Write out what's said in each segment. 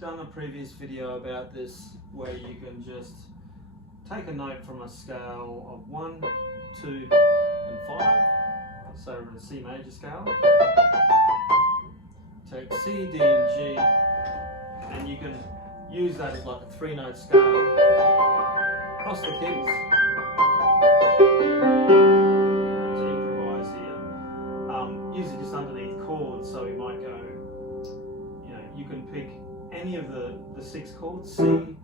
Done a previous video about this where you can just take a note from a scale of 1, 2 and 5, so we're in a C major scale, take C, D and G, and you can use that as like a 3-note scale across the keys to improvise here. Usually just underneath chords, so we might go, you can pick any of the 6 chords, C, 1,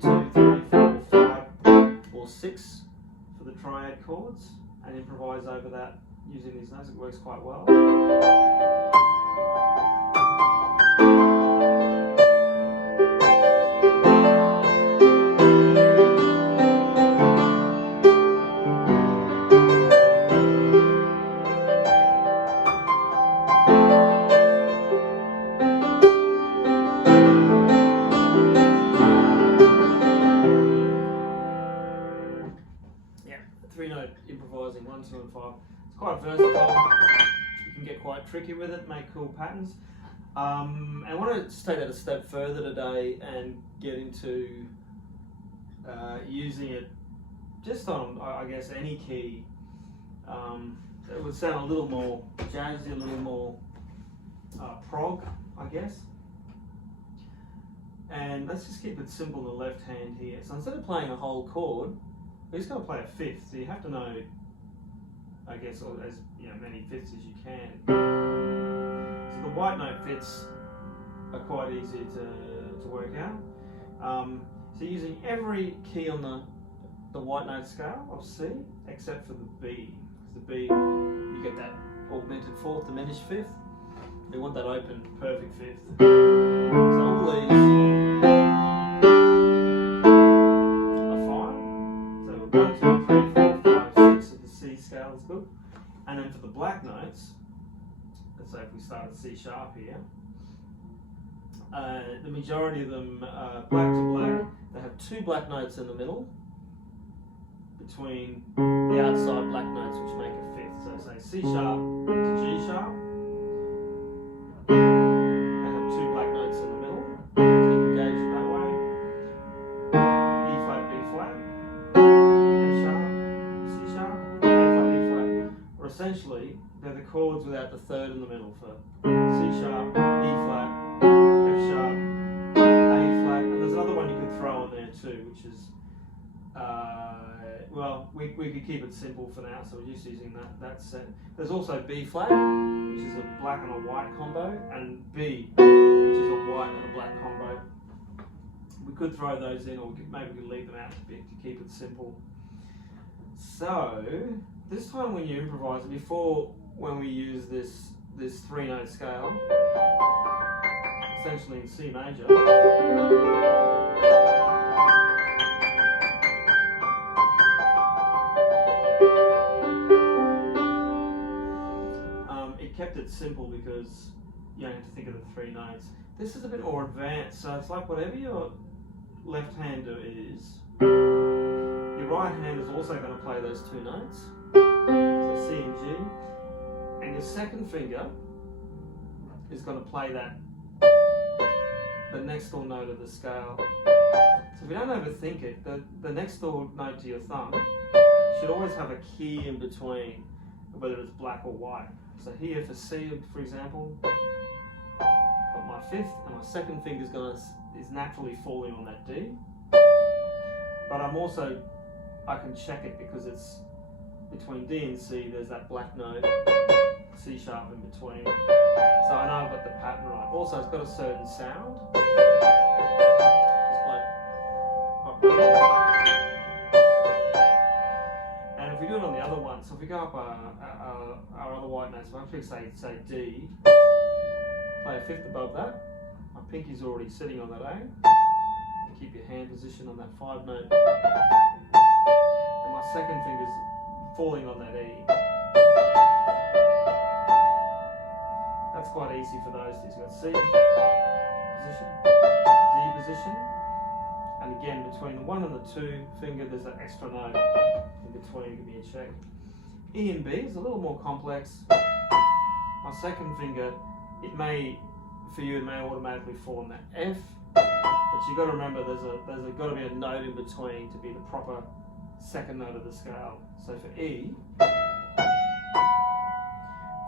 2, 3, 4, 5, or 6 for the triad chords, and improvise over that using these notes. It works quite well. Yeah, 3-note improvising, 1, 2 and 5. It's quite versatile. You can get quite tricky with it, make cool patterns. And I want to just take that a step further today and get into using it just on, I guess, any key. It would sound a little more jazzy, a little more prog, I guess. And let's just keep it simple in the left hand here. So instead of playing a whole chord, we're just going to play a fifth. So you have to know, I guess, as many fifths as you can. So the white note fifths are quite easy to work out. So using every key on the white note scale of C, except for the B. Because the B, you get that augmented fourth, diminished fifth. We want that open, perfect fifth. So all these are fine. So 1, 2, 3, 4, 5, 6 of the C scale is good. And then for the black notes, let's say if we start at C sharp here, the majority of them black to black. They have 2 black notes in the middle between the outside black notes, which make a fifth. So say C sharp to G sharp. They have 2 black notes in the middle. So you can gauge it that way. E flat, B flat, F sharp, C sharp, A flat, E flat. Or essentially, they're the chords without the third in the middle for C sharp, E flat, F sharp, A flat, and there's another one you could throw in there too, which is, well, we could keep it simple for now, so we're just using that set. There's also B flat, which is a black and a white combo, and B, which is a white and a black combo. We could throw those in, or maybe we could leave them out a bit to keep it simple. So, this time when you improvise, before when we use this 3-note scale, essentially in C major, it kept it simple because you don't have to think of the 3 notes. This is a bit more advanced, so it's like whatever your left hander is, your right hand is also going to play those 2 notes, so C and G, and your second finger is going to play the next door note of the scale. So if we don't overthink it, the next door note to your thumb should always have a key in between, whether it's black or white. So here for C, for example, got my fifth, and my second finger is naturally falling on that D. But I can check it because it's between D and C. There's that black note, C sharp in between. So I know I've got the pattern right. Also, it's got a certain sound. Just quite. And if we do it on the other one, so if we go up our other white notes, so I actually say D, play a fifth above that. My pinky's already sitting on that A. Keep your hand position on that 5 note. And my second finger's falling on that E. That's quite easy for those two. So you've got C position, D position, and again between the 1 and the 2 finger there's that extra note in between. Give me a check. E and B is a little more complex. My second finger, it may for you, it may automatically fall on that F, but you've got to remember there's got to be a note in between to be the proper second note of the scale. So for E,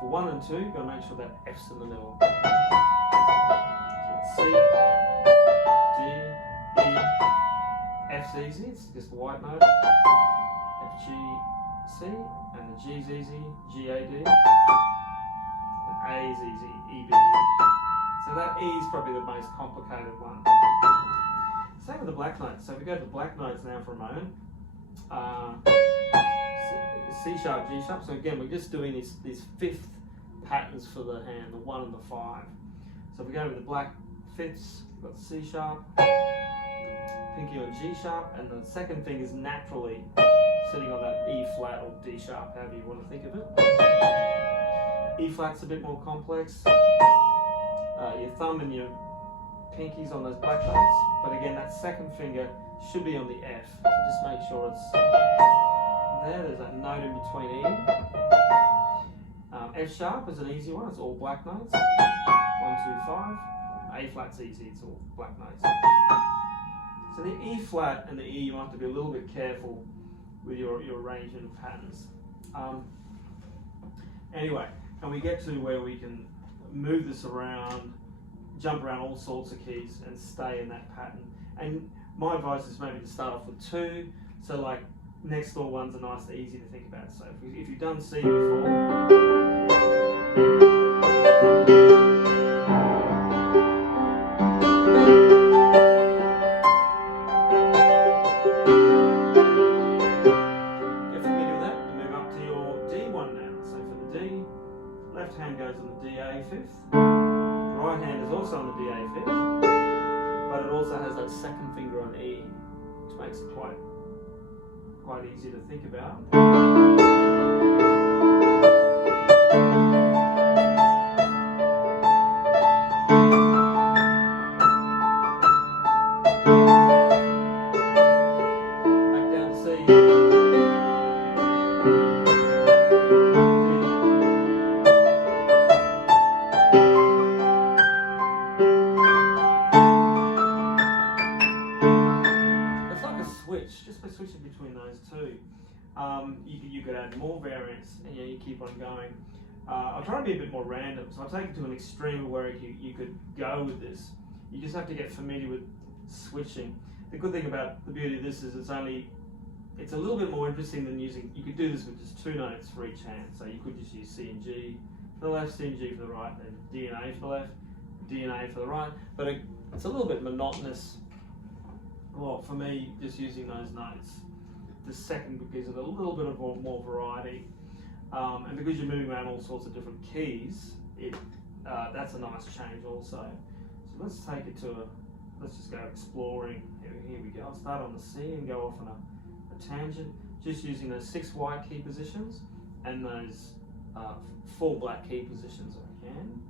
for 1 and 2, you've got to make sure that F's in the middle. So it's C, D, E, F's easy, it's just a white note, F, G, C, and the G's easy, G, A, D, and A is easy, E, B. So that E is probably the most complicated one. Same with the black notes. So if we go to the black notes now for a moment, C sharp, G sharp. So again, we're just doing these fifth patterns for the hand, the 1 and the 5. So if we go to the black fifths, we've got C sharp, pinky on G sharp, and the second thing is naturally sitting on that E flat or D sharp, however you want to think of it. E flat's a bit more complex. Your thumb and your pinkies on those black notes, but again, that second finger should be on the F. So just make sure it's there. There's that note in between E. F sharp is an easy one. It's all black notes. 1, 2, 5. A flat's easy. It's all black notes. So the E flat and the E, you have to be a little bit careful with your arrangement of patterns. Anyway, and we get to where we can move this around, jump around all sorts of keys and stay in that pattern. And my advice is maybe to start off with 2. So like next door ones are nice and easy to think about. So if you've done C before, get familiar with that and move up to your D one now. So for the D, left hand goes on the DA fifth, right hand is also on the DA fifth, but it also has that second finger on E, which makes it quite easy to think about. Back down to C. Just by switching between those two, you could add more variants, and you keep on going. I'll try to be a bit more random, so I'll take it to an extreme where you could go with this. You just have to get familiar with switching. The good thing about the beauty of this is it's a little bit more interesting than using. You could do this with just 2 notes for each hand. So you could just use C and G for the left, C and G for the right, then D and A for the left, D and A for the right. But it's a little bit monotonous. Well, for me, just using those notes. The second gives it a little bit of more variety, and because you're moving around all sorts of different keys, that's a nice change also. So let's take it to let's just go exploring. Here we go. I'll start on the C and go off on a tangent, just using those 6 white key positions and those 4 black key positions if I can.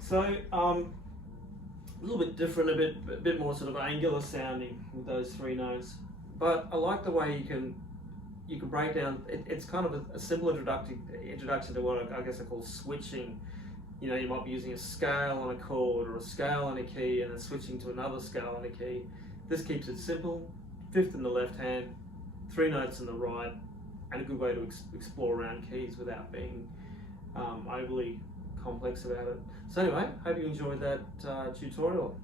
So a little bit different, a bit more sort of angular sounding with those 3 notes. But I like the way you can break down. It's kind of a simple introduction to what I guess I call switching. you know, you might be using a scale on a chord or a scale on a key and then switching to another scale on a key. This keeps it simple, fifth in the left hand, 3 notes in the right, and a good way to explore around keys without being overly complex about it. So anyway, hope you enjoyed that tutorial.